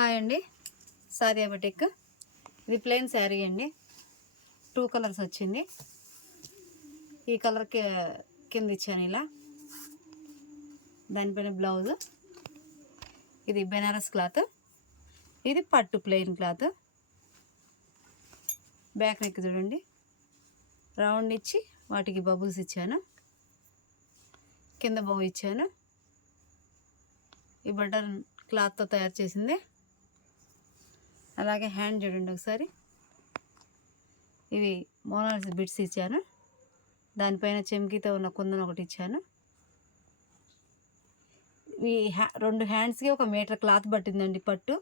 Hi అండి. Sari batik. ఇది plain sari అండి. టూ కలర్స్ వచ్చింది. ఈ కలర్ కింద ఇచ్చాను ఇలా. దానిపైన బ్లౌజ్. ఇది బెనారస్ క్లాత్. ఇది పట్టు ప్లెయిన్ క్లాత్. బ్యాక్ నెక్ చూడండి. రౌండ్ ఇచ్చి వాటికి బబుల్స్ ఇచ్చాను. కింద బౌ ఇచ్చాను. ఈ బటర్ క్లాత్తో తయారు చేసింది. అలాగే హ్యాండ్ చూడండి ఒకసారి. ఇవి మోనాల్స్ బిట్స్ ఇచ్చాను. దానిపైన చెమ్కితో ఉన్న కుందన ఒకటి ఇచ్చాను. ఈ హ్యా రెండు హ్యాండ్స్కి ఒక మీటర్ క్లాత్ పట్టిందండి పట్టు.